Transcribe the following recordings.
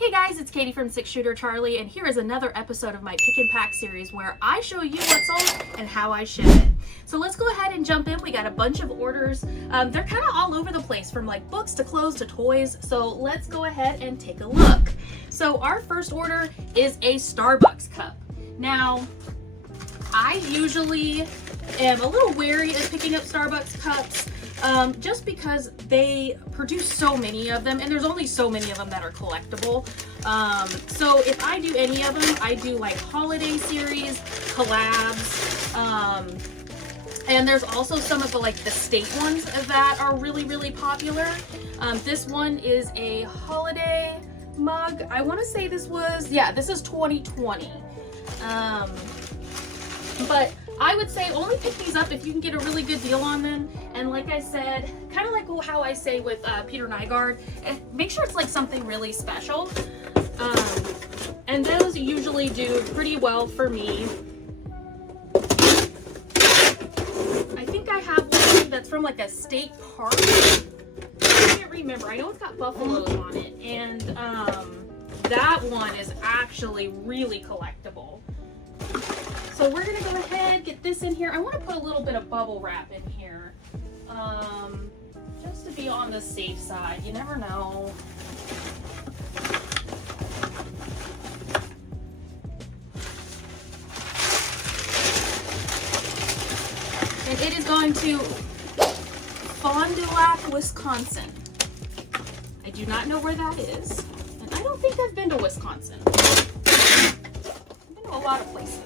Hey guys, it's Katie from 6ShooterCharlie, and here is another episode of my pick and pack series where I show you what's sold and how I ship it. So let's go ahead and jump in. We got a bunch of orders. They're kind of all over the place, from like books to clothes to toys. So let's go ahead and take a look. So our first order is a Starbucks cup. Now, I usually am a little wary of picking up Starbucks cups. Just because they produce so many of them, and there's only so many of them that are collectible. So if I do any of them, I do like holiday series, collabs, and there's also some of the like the state ones that are really popular. This one is a holiday mug. I want to say this was, yeah, this is 2020. But I would say only pick these up if you can get a really good deal on them. And like I said, kind of like how I say with Peter Nygaard, make sure it's like something really special. And those usually do pretty well for me. I think I have one that's from like a state park. I can't remember. I know it's got buffaloes on it. And that one is actually really collectible. So we're gonna go ahead, get this in here. I want to put a little bit of bubble wrap in here, just to be on the safe side. You never know. And it is going to Fond du Lac, Wisconsin. I do not know where that is, and I don't think I've been to Wisconsin. I've been to a lot of places.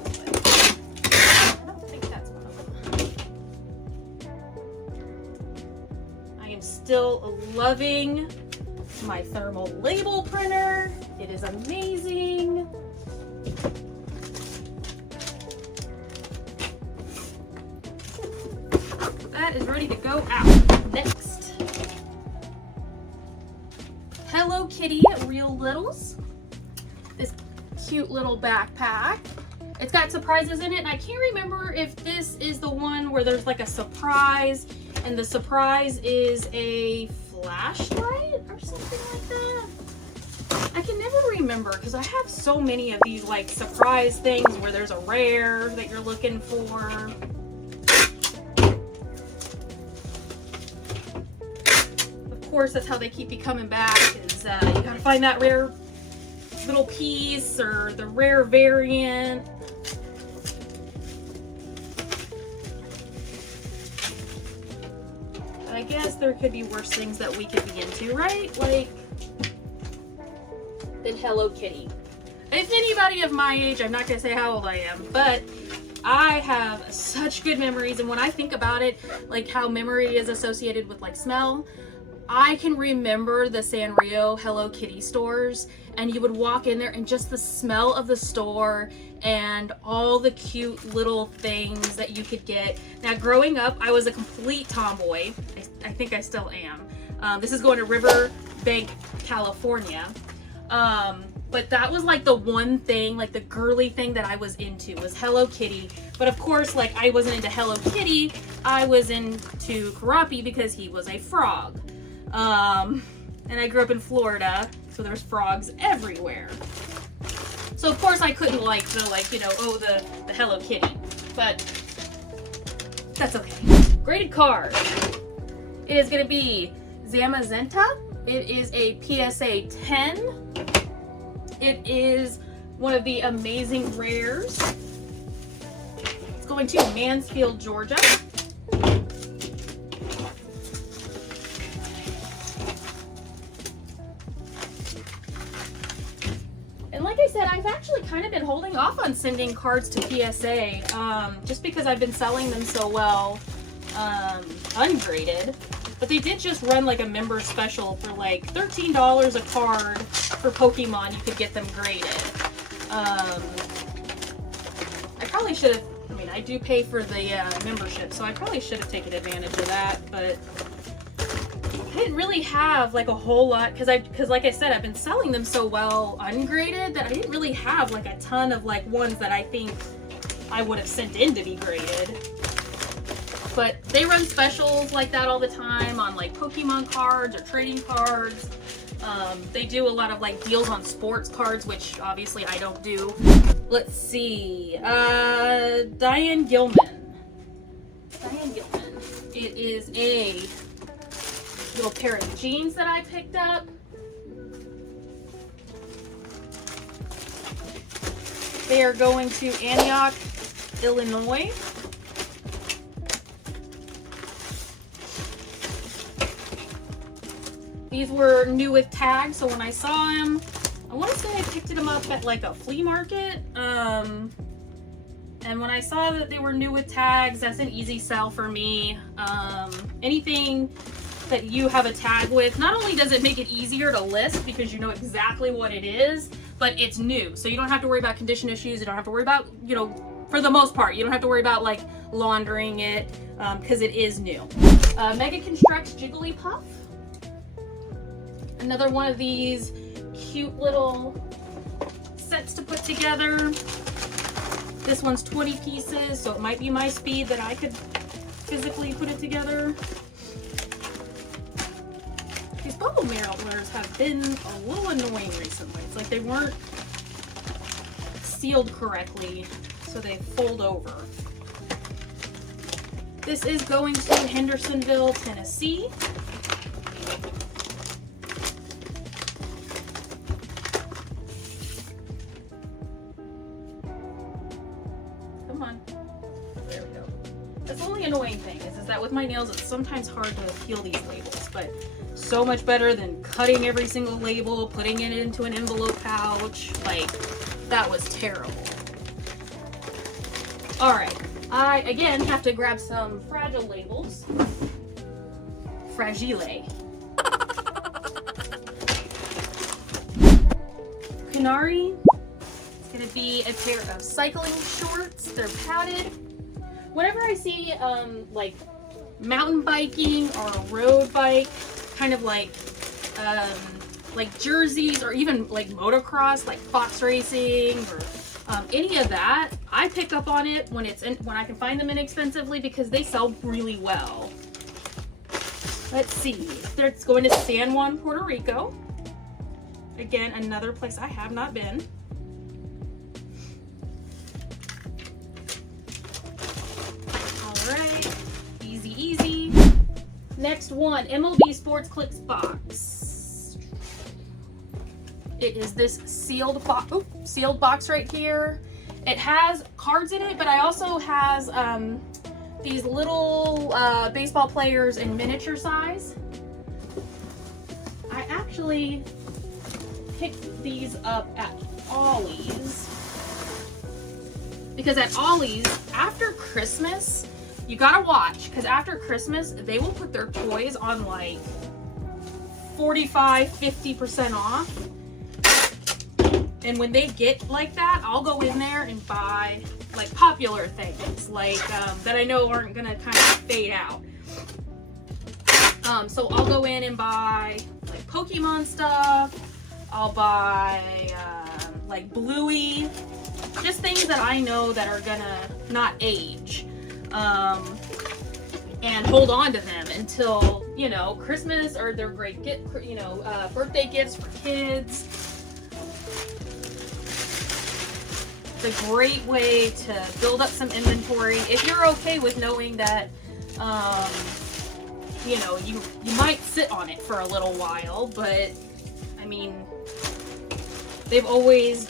Still loving my thermal label printer. It is amazing. That is ready to go out. Next, Hello Kitty Real Littles. This cute little backpack. It's got surprises in it, and I can't remember if this is the one where there's like a surprise, and the surprise is a flashlight or something like that. I can never remember because I have so many of these like surprise things where there's a rare that you're looking for. Of course, that's how they keep you coming back, is you gotta find that rare little piece or the rare variant. I guess there could be worse things that we could be into, right? Like, than Hello Kitty. If anybody of my age, I'm not gonna say how old I am, but I have such good memories, and when I think about it, like how memory is associated with like smell, I can remember the Sanrio Hello Kitty stores, and you would walk in there and just the smell of the store and all the cute little things that you could get. Now, growing up, I was a complete tomboy. I think I still am. This is going to Riverbank, California. But that was like the one thing, like the girly thing that I was into was Hello Kitty. But of course, like I wasn't into Hello Kitty, I was into Karapi because he was a frog. And I grew up in Florida, so there's frogs everywhere. So of course I couldn't like the the Hello Kitty, but that's okay. Graded card. It is gonna be Zamazenta. It is a PSA 10. It is one of the amazing rares. It's going to Mansfield, Georgia. Like I said, I've actually kind of been holding off on sending cards to PSA, just because I've been selling them so well, ungraded. But they did just run like a member special for like $13 a card for Pokemon. You could get them graded. I probably should have, I do pay for the membership, so I probably should have taken advantage of that, but I didn't really have like a whole lot because like I said, I've been selling them so well ungraded that I didn't really have like a ton of like ones that I think I would have sent in to be graded. But they run specials like that all the time on like Pokemon cards or trading cards. They do a lot of like deals on sports cards, which obviously I don't do. Let's see. Diane Gilman. Diane Gilman. It is a little pair of jeans that I picked up. They are going to Antioch, Illinois. These were new with tags, so when I saw them, I want to say I picked them up at like a flea market. And when I saw that they were new with tags, that's an easy sell for me. Anything that you have a tag with, not only does it make it easier to list because you know exactly what it is, but it's new. So you don't have to worry about condition issues. You don't have to worry about, you know, for the most part, you don't have to worry about like laundering it because it is new. Mega Constructs Jigglypuff. Another one of these cute little sets to put together. This one's 20 pieces, so it might be my speed that I could physically put it together. These bubble mailers have been a little annoying recently. It's like they weren't sealed correctly, so they fold over. This is going to Hendersonville, Tennessee. Come on. There we go. That's the only annoying thing is that with my nails, it's sometimes hard to peel these labels, but so much better than cutting every single label, putting it into an envelope pouch. Like, that was terrible. All right, I again have to grab some fragile labels. Fragile. Canary. It's gonna be a pair of cycling shorts. They're padded. Whenever I see like mountain biking or a road bike, kind of like jerseys or even like motocross, like fox racing or any of that, I pick up on it when when I can find them inexpensively because they sell really well. Let's see. It's going to San Juan, Puerto Rico. Again, another place I have not been. Alright, easy. Next one, MLB Sports Clicks box. It is this sealed box right here. It has cards in it, but I also has these little baseball players in miniature size. I actually picked these up at Ollie's because at Ollie's, after Christmas, you gotta watch, because after Christmas, they will put their toys on like 45–50% off. And when they get like that, I'll go in there and buy like popular things, like that I know aren't gonna kind of fade out. So I'll go in and buy like Pokemon stuff. I'll buy like Bluey, just things that I know that are gonna not age. And hold on to them until, you know, Christmas, or they're great birthday gifts for kids. It's a great way to build up some inventory if you're okay with knowing that you know, you might sit on it for a little while, but I mean, I've always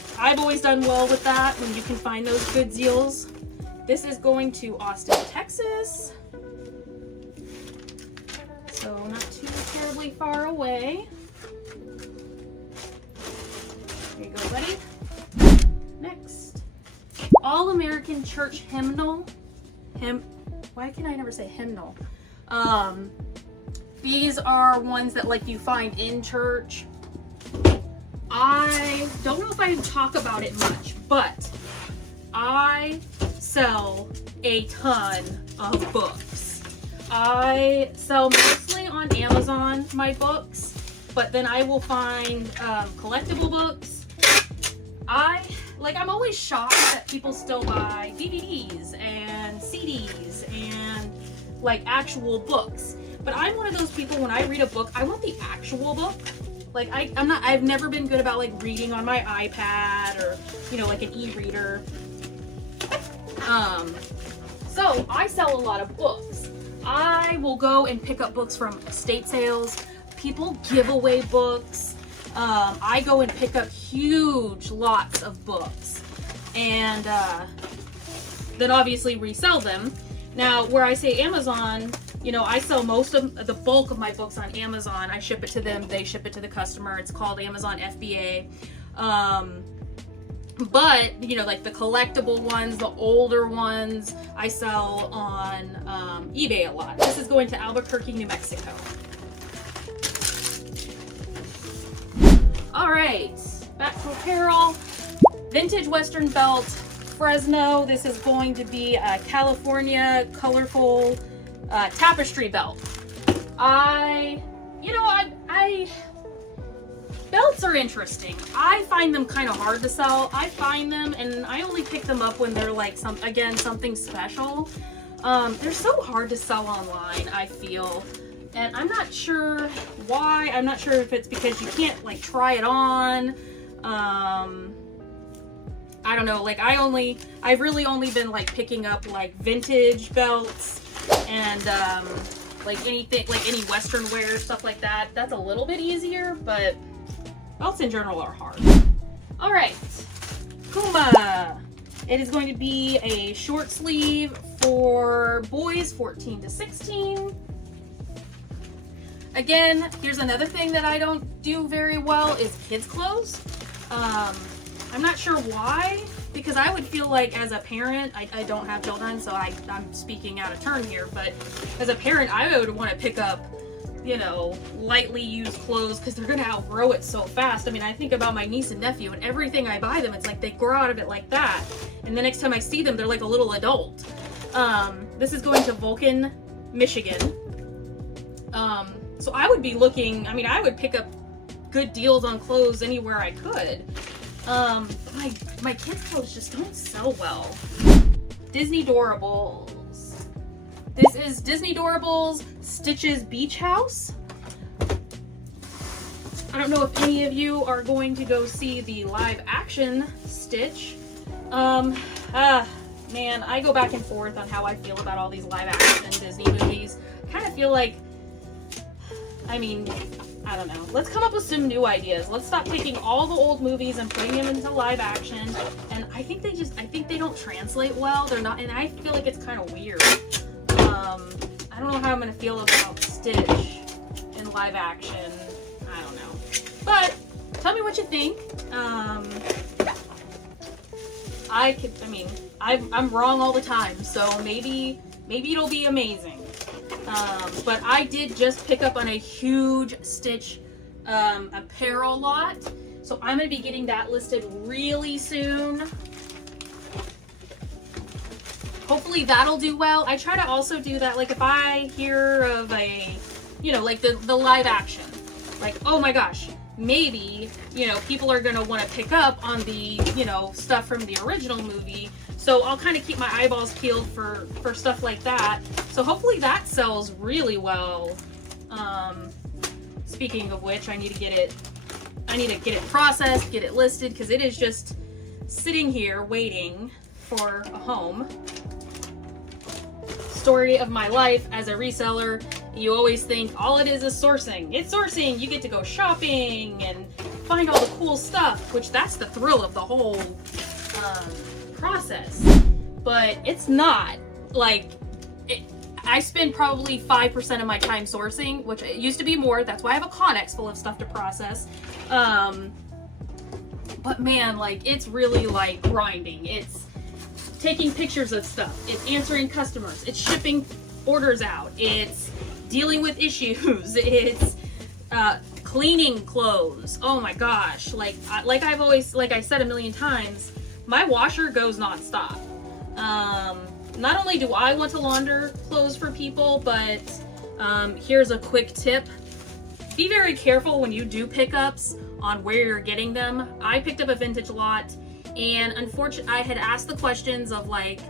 done well with that when you can find those good deals. This is going to Austin, Texas. So not too terribly far away. There you go, buddy. Next. All American Church Hymnal. Why can I never say hymnal? These are ones that like you find in church. I don't know if I talk about it much, but I sell a ton of books. I sell mostly on Amazon my books, but then I will find collectible books. I'm always shocked that people still buy DVDs and CDs and like actual books. But I'm one of those people, when I read a book, I want the actual book. Like I've never been good about like reading on my iPad or, you know, like an e-reader. So I sell a lot of books. I will go and pick up books from estate sales. People give away books. I go and pick up huge lots of books and then obviously resell them. Now, where I say Amazon, you know, I sell most of the bulk of my books on Amazon. I ship it to them, they ship it to the customer. It's called Amazon FBA. But, you know, like the collectible ones, the older ones, I sell on eBay a lot. This is going to Albuquerque, New Mexico. All right, back to apparel. Vintage Western belt, Fresno. This is going to be a California colorful tapestry belt. Belts are interesting. I find them kind of hard to sell. I find them and I only pick them up when they're like something special. They're so hard to sell online, I feel. And I'm not sure why. I'm not sure if it's because you can't like try it on. I don't know, like I've really only been like picking up like vintage belts and like anything, like any Western wear, stuff like that. That's a little bit easier, but belts in general are hard. All right, Puma. It is going to be a short sleeve for boys 14 to 16. Again, here's another thing that I don't do very well is kids' clothes. I'm not sure why, because I would feel like as a parent, I don't have children, so I'm speaking out of turn here, but as a parent, I would want to pick up, you know, lightly used clothes because they're going to outgrow it so fast. I mean, I think about my niece and nephew and everything I buy them, it's like they grow out of it like that. And the next time I see them, they're like a little adult. This is going to Vulcan, Michigan. So I would be looking, I mean, I would pick up good deals on clothes anywhere I could. My kids' clothes just don't sell well. Disney Doorables. This is Disney Doorables Stitch's Beach House. I don't know if any of you are going to go see the live action Stitch. Man, I go back and forth on how I feel about all these live action Disney movies. I kind of feel like, I mean, I don't know. Let's come up with some new ideas. Let's stop taking all the old movies and putting them into live action. And I think they don't translate well. They're not, and I feel like it's kind of weird. I don't know how I'm gonna feel about Stitch in live action. I don't know. But tell me what you think. I'm wrong all the time, so maybe it'll be amazing. But I did just pick up on a huge Stitch apparel lot, so I'm going to be getting that listed really soon. Hopefully that'll do well. I try to also do that, like if I hear of a, you know, like the live action, like, oh my gosh, maybe, you know, people are going to want to pick up on the, you know, stuff from the original movie. So I'll kind of keep my eyeballs peeled for stuff like that. So hopefully that sells really well. Speaking of which, I need to get it processed, get it listed, because it is just sitting here waiting for a home. Story of my life as a reseller. You always think all it is sourcing. It's sourcing. You get to go shopping and find all the cool stuff, which that's the thrill of the whole process. But it's not. Like, I spend probably 5% of my time sourcing, which it used to be more. That's why I have a Connex full of stuff to process. But man, like, it's really like grinding. It's taking pictures of stuff. It's answering customers. It's shipping orders out. It's dealing with issues. It's cleaning clothes. Oh my gosh. Like I said a million times, my washer goes nonstop. Not only do I want to launder clothes for people, but here's a quick tip. Be very careful when you do pickups on where you're getting them. I picked up a vintage lot, and unfortunately I had asked the questions of like,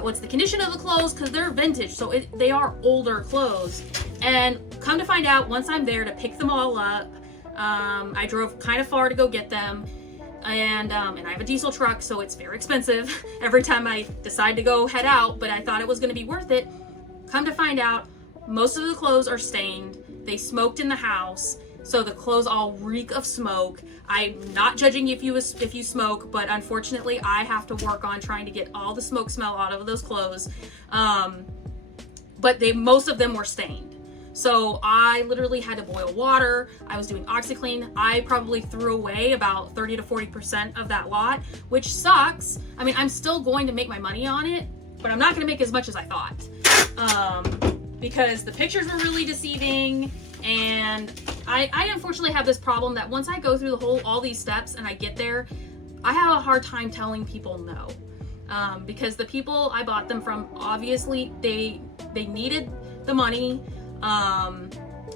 what's the condition of the clothes, because they're vintage, so they are older clothes. And come to find out, once I'm there to pick them all up, I drove kind of far to go get them. And I have a diesel truck, so it's very expensive every time I decide to go head out, but I thought it was going to be worth it. Come to find out, most of the clothes are stained. They smoked in the house, so the clothes all reek of smoke. I'm not judging if you smoke, but unfortunately I have to work on trying to get all the smoke smell out of those clothes. But most of them were stained. So I literally had to boil water. I was doing OxyClean. I probably threw away about 30 to 40% of that lot, which sucks. I mean, I'm still going to make my money on it, but I'm not going to make as much as I thought, because the pictures were really deceiving. And I unfortunately have this problem that once I go through all these steps and I get there, I have a hard time telling people no, because the people I bought them from, obviously they needed the money.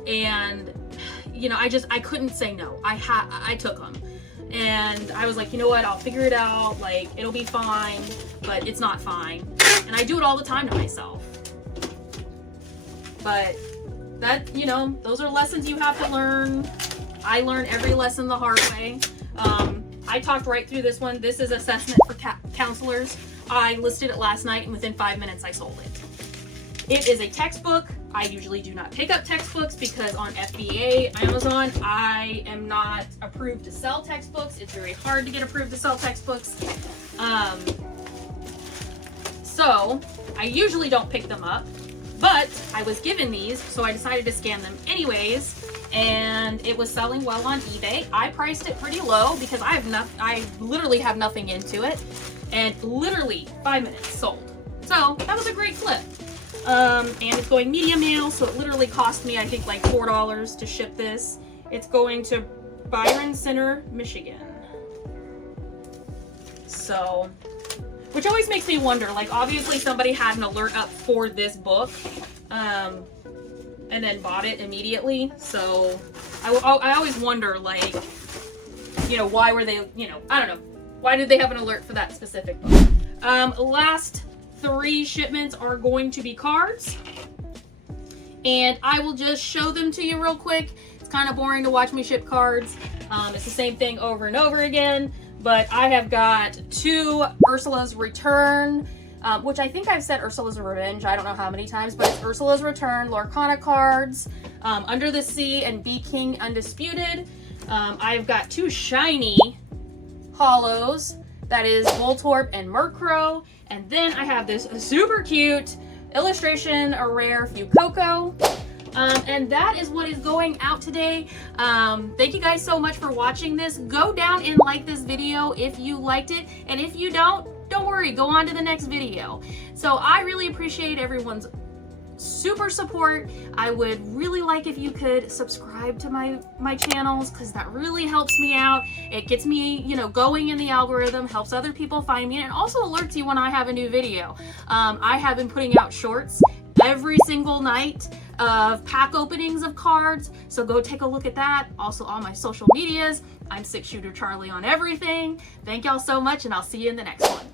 And you know, I couldn't say no. I took them, and I was like, you know what, I'll figure it out, like, it'll be fine, but it's not fine. And I do it all the time to myself. But that, you know, those are lessons you have to learn. I learn every lesson the hard way. I talked right through this one. This is assessment for counselors. I listed it last night, and within 5 minutes I sold it. It is a textbook. I usually do not pick up textbooks because on FBA, Amazon, I am not approved to sell textbooks. It's very hard to get approved to sell textbooks. So I usually don't pick them up, but I was given these, so I decided to scan them anyways, and it was selling well on eBay. I priced it pretty low because I literally have nothing into it, and literally 5 minutes sold. So that was a great flip. And it's going medium mail, so it literally cost me, I think, like $4 to ship this. It's going to Byron Center, Michigan. So, which always makes me wonder, like, obviously somebody had an alert up for this book, and then bought it immediately. So I always wonder, like, you know, why were they, you know, I don't know, why did they have an alert for that specific book? Last 3 shipments are going to be cards, and I will just show them to you real quick. It's kind of boring to watch me ship cards. It's the same thing over and over again, but I have got 2 Ursula's Return, which I think I've said Ursula's Revenge, I don't know how many times, but it's Ursula's Return Lorcana cards, Under the Sea and Be King Undisputed. I've got 2 shiny hollows, that is Voltorb and Murkrow. And then I have this super cute illustration, a rare Fuecoco. And that is what is going out today. Thank you guys so much for watching this. Go down and like this video if you liked it. And if you don't worry, go on to the next video. So I really appreciate everyone's super support. I would really like if you could subscribe to my channels, because that really helps me out. It gets me, you know, going in the algorithm, helps other people find me, and it also alerts you when I have a new video. I have been putting out shorts every single night of pack openings of cards, so go take a look at that. Also on my social medias, I'm 6ShooterCharlie on everything. Thank y'all so much, and I'll see you in the next one.